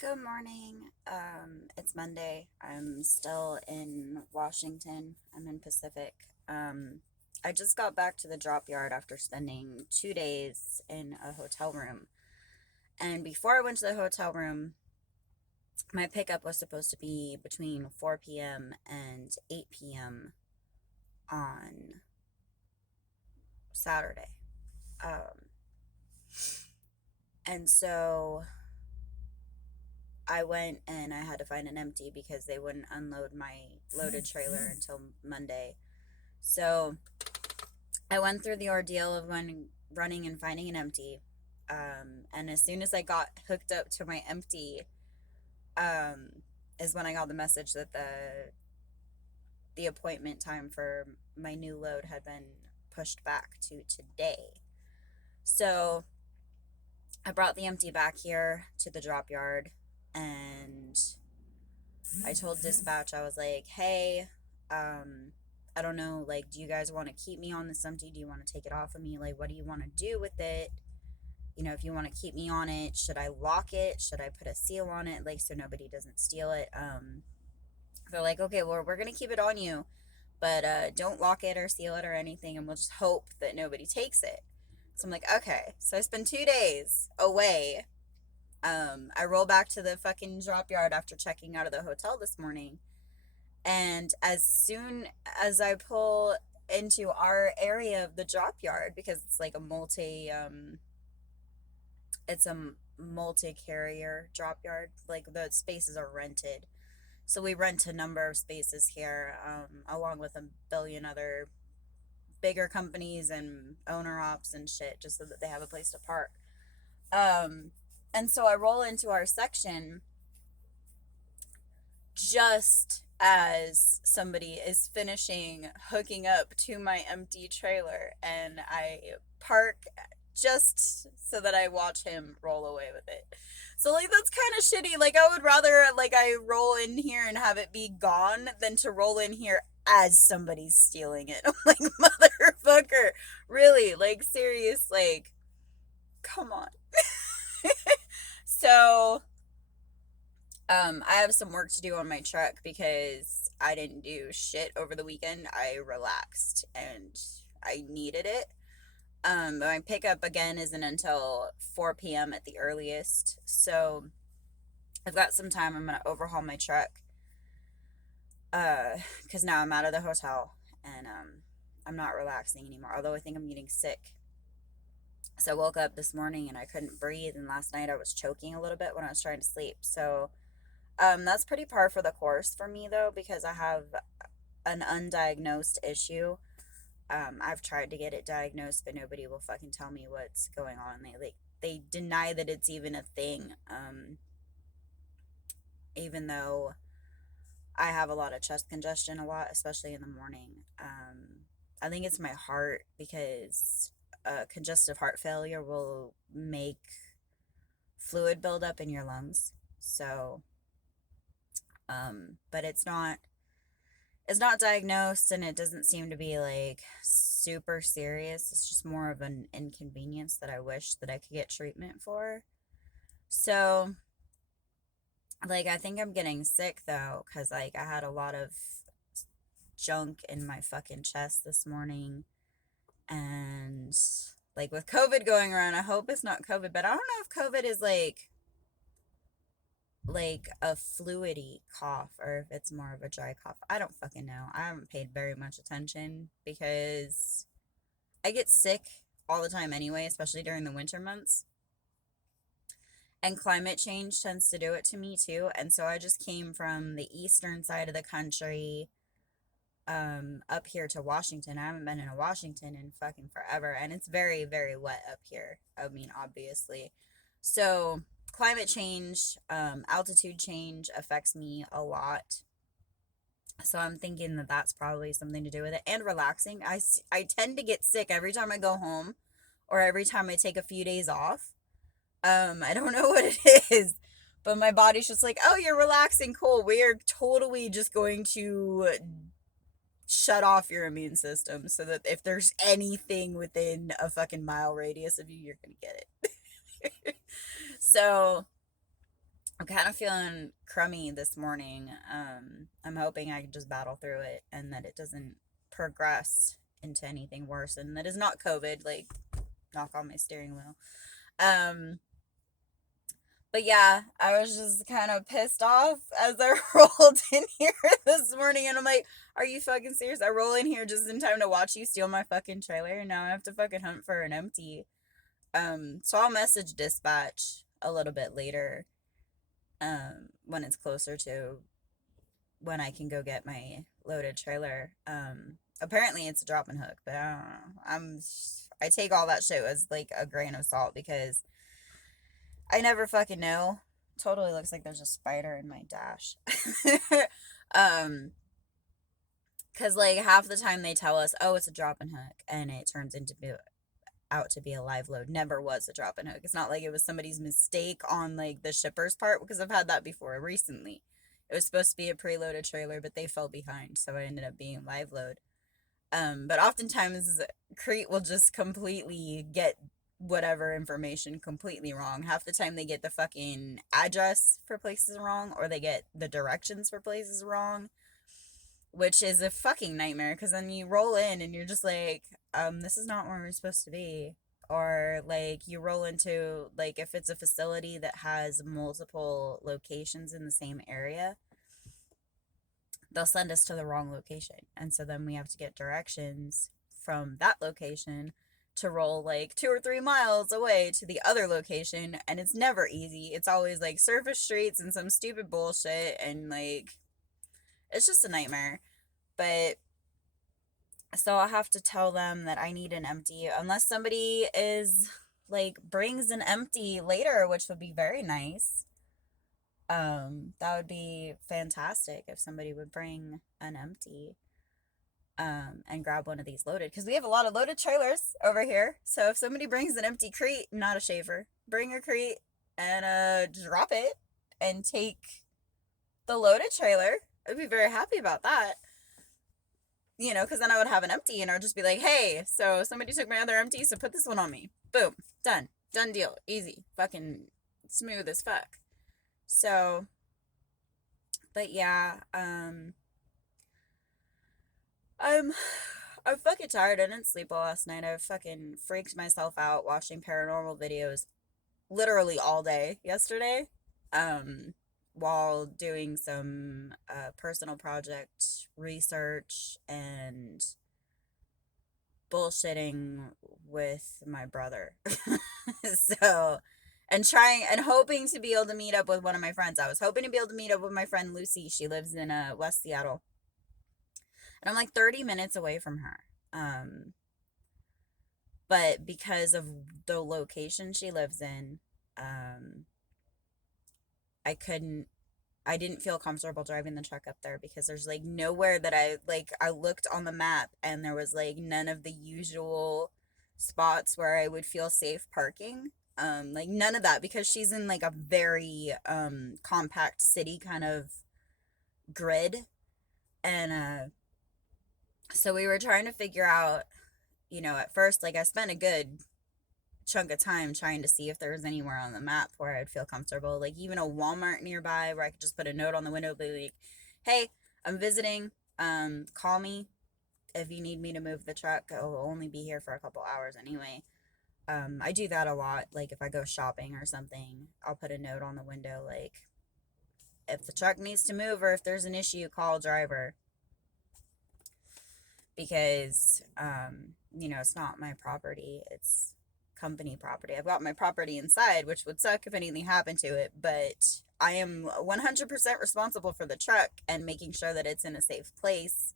Good morning. It's Monday. I'm still in Washington. I'm in Pacific. I just got back to the drop yard after spending 2 days in a hotel room. And before I went to the hotel room, my pickup was supposed to be between 4 p.m. and 8 p.m. on Saturday. Um, and so I went and I had to find an empty because they wouldn't unload my loaded trailer until Monday. So I went through the ordeal of running and finding an empty. And as soon as I got hooked up to my empty, um, is when I got the message that the appointment time for my new load had been pushed back to today. So I brought the empty back here to the drop yard, and I told dispatch, I was like, hey, I don't know, like, do you guys want to keep me on this empty? Do you want to take it off of me? Like, what do you want to do with it? You know, if you want to keep me on it, should I lock it? Should I put a seal on it, like, so nobody doesn't steal it? They're like, okay, well, we're going to keep it on you, but don't lock it or seal it or anything, and we'll just hope that nobody takes it. So I'm like, okay. So I spend 2 days away. I roll back to the fucking drop yard after checking out of the hotel this morning. And as soon as I pull into our area of the drop yard, because it's like it's a multi-carrier drop yard, like the spaces are rented. So we rent a number of spaces here, along with a billion other bigger companies and owner ops and shit, just so that they have a place to park. Um, and so I roll into our section just as somebody is finishing hooking up to my empty trailer, and I park just so that I watch him roll away with it. So like that's kind of shitty. Like I would rather like I roll in here and have it be gone than to roll in here as somebody's stealing it. I'm like, motherfucker, really? Like serious, like come on. So I have some work to do on my truck because I didn't do shit over the weekend. I relaxed and I needed it. My pickup again isn't until 4 p.m. at the earliest. So I've got some time. I'm going to overhaul my truck because now I'm out of the hotel and I'm not relaxing anymore. Although I think I'm getting sick. So I woke up this morning and I couldn't breathe. And last night I was choking a little bit when I was trying to sleep. So that's pretty par for the course for me though, because I have an undiagnosed issue. I've tried to get it diagnosed, but nobody will fucking tell me what's going on. They deny that it's even a thing. Even though I have a lot of chest congestion, a lot, especially in the morning. I think it's my heart because congestive heart failure will make fluid build up in your lungs. So, but it's not diagnosed, and it doesn't seem to be like super serious. It's just more of an inconvenience that I wish that I could get treatment for. So like I think I'm getting sick though, because like I had a lot of junk in my fucking chest this morning, and like with COVID going around, I hope it's not COVID, but I don't know if COVID is like a fluidy cough or if it's more of a dry cough. I don't fucking know. I haven't paid very much attention because I get sick all the time anyway, especially during the winter months. And climate change tends to do it to me too. And so I just came from the eastern side of the country up here to Washington. I haven't been in Washington in fucking forever, and it's very, very wet up here. I mean, obviously. So climate change, altitude change affects me a lot. So I'm thinking that that's probably something to do with it. And relaxing. I tend to get sick every time I go home or every time I take a few days off. I don't know what it is, but my body's just like, oh, you're relaxing, cool. We are totally just going to shut off your immune system so that if there's anything within a fucking mile radius of you, you're gonna get it. So I'm kind of feeling crummy this morning. I'm hoping I can just battle through it and that it doesn't progress into anything worse and that is not COVID, like knock on my steering wheel. Um, but yeah, I was just kind of pissed off as I rolled in here this morning and I'm like, are you fucking serious? I roll in here just in time to watch you steal my fucking trailer and now I have to fucking hunt for an empty. So I'll message dispatch a little bit later, when it's closer to when I can go get my loaded trailer. Apparently it's a drop and hook, but I don't know. I take all that shit as like a grain of salt because I never fucking know. Totally looks like there's a spider in my dash. um, cause like half the time they tell us, oh, it's a drop and hook, and it turns into out to be a live load. Never was a drop and hook. It's not like it was somebody's mistake on like the shipper's part because I've had that before recently. It was supposed to be a preloaded trailer, but they fell behind, so it ended up being live load. But oftentimes Crete will just completely get whatever information completely wrong. Half the time they get the fucking address for places wrong, or they get the directions for places wrong, which is a fucking nightmare because then you roll in and you're just like, this is not where we're supposed to be. Or like you roll into, like, if it's a facility that has multiple locations in the same area, they'll send us to the wrong location. And so then we have to get directions from that location to roll like 2 or 3 miles away to the other location. And it's never easy. It's always like surface streets and some stupid bullshit. And like, it's just a nightmare. But so I'll have to tell them that I need an empty unless somebody is like brings an empty later, which would be very nice. That would be fantastic if somebody would bring an empty and grab one of these loaded because we have a lot of loaded trailers over here. So if somebody brings an empty Crete, not a shaver, bring a Crete and drop it and take the loaded trailer. I'd be very happy about that. You know, because then I would have an empty and I would just be like, hey, so somebody took my other empty, so put this one on me. Boom. Done. Done deal. Easy. Fucking smooth as fuck. So, but yeah, I'm I'm fucking tired. I didn't sleep well last night. I fucking freaked myself out watching paranormal videos literally all day yesterday. Um, while doing some personal project research and bullshitting with my brother. So, and trying and hoping to be able to meet up with one of my friends. I was hoping to be able to meet up with my friend Lucy. She lives in West Seattle. And I'm like 30 minutes away from her. But because of the location she lives in, um, I couldn't I didn't feel comfortable driving the truck up there because there's like nowhere that I looked on the map and there was like none of the usual spots where I would feel safe parking. Like none of that because she's in like a very compact city kind of grid. And so we were trying to figure out, you know, at first like I spent a good chunk of time trying to see if there was anywhere on the map where I'd feel comfortable, like even a Walmart nearby where I could just put a note on the window, be like, hey, I'm visiting, call me if you need me to move the truck. I'll only be here for a couple hours anyway. I do that a lot, like if I go shopping or something, I'll put a note on the window like, if the truck needs to move or if there's an issue, call driver. Because you know, it's not my property, it's company property. I've got my property inside, which would suck if anything happened to it, but I am 100% responsible for the truck and making sure that it's in a safe place.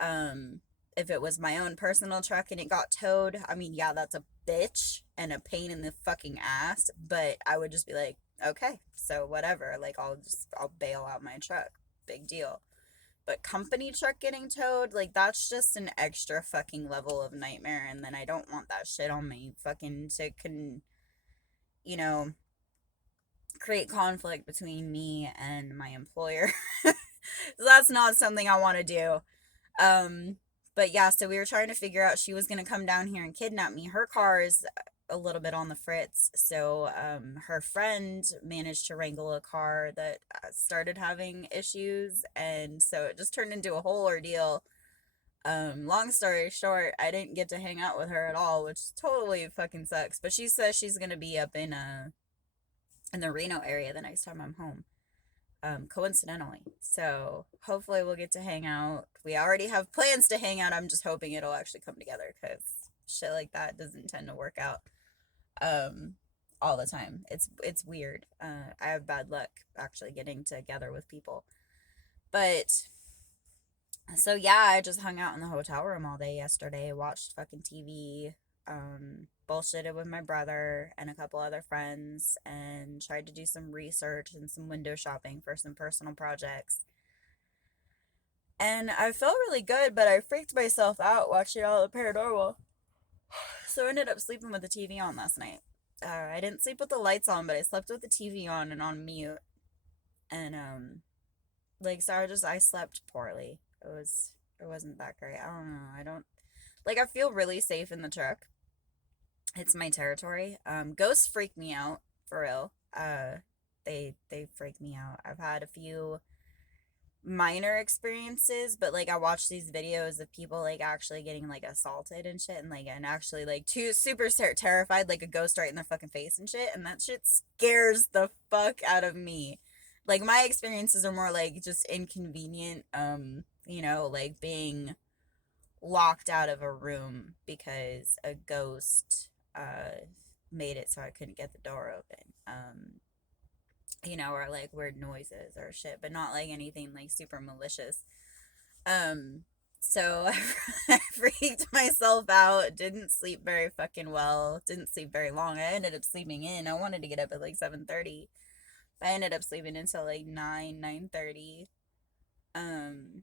If it was my own personal truck and it got towed, I mean, yeah, that's a bitch and a pain in the fucking ass, but I would just be like, okay, so whatever, like I'll bail out my truck. Big deal. But company truck getting towed, like that's just an extra fucking level of nightmare. And then I don't want that shit on me fucking you know, create conflict between me and my employer. So that's not something I want to do. But yeah, so we were trying to figure out, she was going to come down here and kidnap me. Her car is a little bit on the fritz. So her friend managed to wrangle a car that started having issues, and so it just turned into a whole ordeal. Long story short, I didn't get to hang out with her at all, which totally fucking sucks. But she says she's gonna be up in the Reno area the next time I'm home. Coincidentally. So hopefully we'll get to hang out. We already have plans to hang out. I'm just hoping it'll actually come together because shit like that doesn't tend to work out um all the time. It's weird. I have bad luck actually getting together with people. But so yeah, I just hung out in the hotel room all day yesterday, watched fucking TV, bullshitted with my brother and a couple other friends, and tried to do some research and some window shopping for some personal projects. And I felt really good, but I freaked myself out watching all the paranormal. So I ended up sleeping with the TV on last night. I didn't sleep with the lights on, but I slept with the TV on and on mute. And like so I slept poorly. It wasn't that great. I don't know. I don't like I feel really safe in the truck. It's my territory. Ghosts freak me out for real. They freak me out. I've had a few minor experiences, but like I watch these videos of people like actually getting like assaulted and shit, and like and actually like too super terrified, like a ghost right in their fucking face and shit, and that shit scares the fuck out of me. Like my experiences are more like just inconvenient, like being locked out of a room because a ghost made it so I couldn't get the door open. Or like weird noises or shit, but not like anything like super malicious. Um, so I freaked myself out, didn't sleep very fucking well, didn't sleep very long. I ended up sleeping in. I wanted to get up at like 7:30. I ended up sleeping until like 9:30. Um,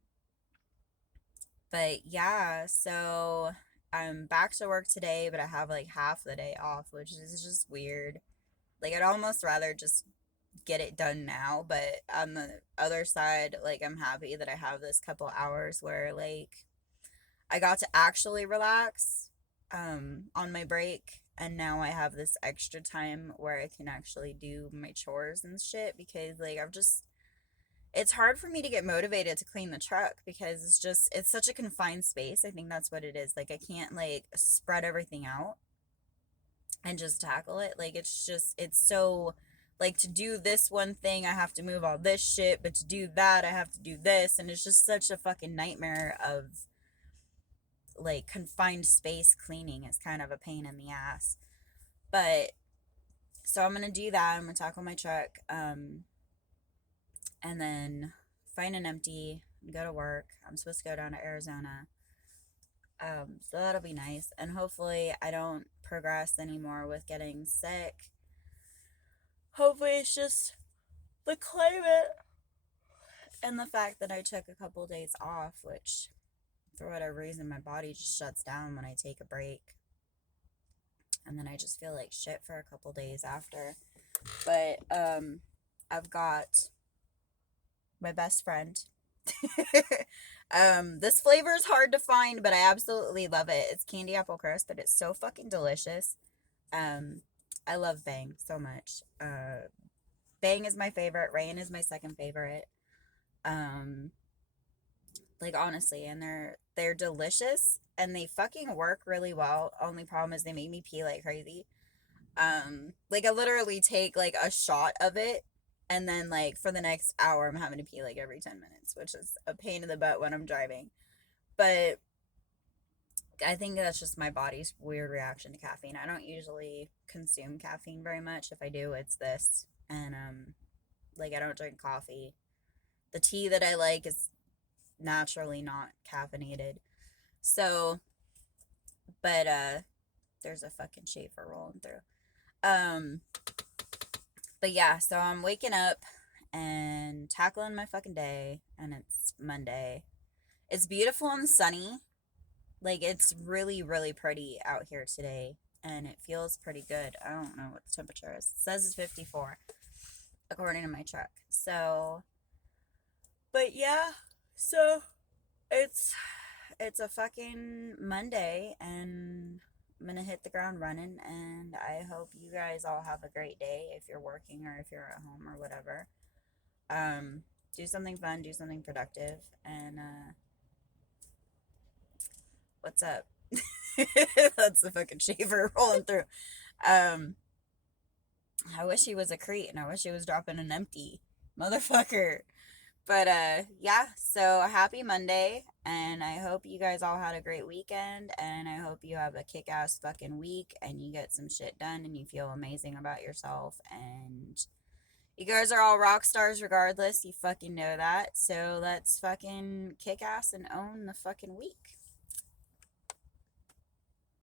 but yeah, so I'm back to work today, but I have like half the day off, which is just weird. Like I'd almost rather just get it done now, but on the other side, like I'm happy that I have this couple hours where like I got to actually relax on my break, and now I have this extra time where I can actually do my chores and shit because like I've just it's hard for me to get motivated to clean the truck because it's such a confined space. I think that's what it is. Like I can't like spread everything out and just tackle it. Like it's so like to do this one thing I have to move all this shit, but to do that I have to do this, and it's just such a fucking nightmare of like confined space cleaning. It's kind of a pain in the ass. But so I'm gonna do that. I'm gonna tackle my truck, and then find an empty and go to work. I'm supposed to go down to Arizona. So that'll be nice. And hopefully I don't progress anymore with getting sick. Hopefully it's just the climate and the fact that I took a couple days off, which for whatever reason my body just shuts down when I take a break. And then I just feel like shit for a couple days after. But I've got my best friend. This flavor is hard to find, but I absolutely love it. It's candy apple crust, but it's so fucking delicious. I love Bang so much. Bang is my favorite. Rain is my second favorite. Um, like honestly, and they're delicious and they fucking work really well. Only problem is they make me pee like crazy. Like I literally take like a shot of it, and then like for the next hour I'm having to pee like every 10 minutes, which is a pain in the butt when I'm driving. But I think that's just my body's weird reaction to caffeine. I don't usually consume caffeine very much. If I do, it's this. And like I don't drink coffee. The tea that I like is naturally not caffeinated. So, but there's a fucking Schaefer rolling through. Um but yeah, so I'm waking up and tackling my fucking day, and it's Monday. It's beautiful and sunny. Like it's really, really pretty out here today, and it feels pretty good. I don't know what the temperature is. It says it's 54 according to my truck. So, but yeah, so it's a fucking Monday, and I'm gonna hit the ground running, and I hope you guys all have a great day if you're working or if you're at home or whatever. Um, do something fun, do something productive, and what's up? That's the fucking shaver rolling through. Um, I wish he was a Crete, and I wish he was dropping an empty motherfucker. But yeah, so happy Monday, and I hope you guys all had a great weekend, and I hope you have a kick-ass fucking week, and you get some shit done, and you feel amazing about yourself, and you guys are all rock stars regardless. You fucking know that. So let's fucking kick ass and own the fucking week.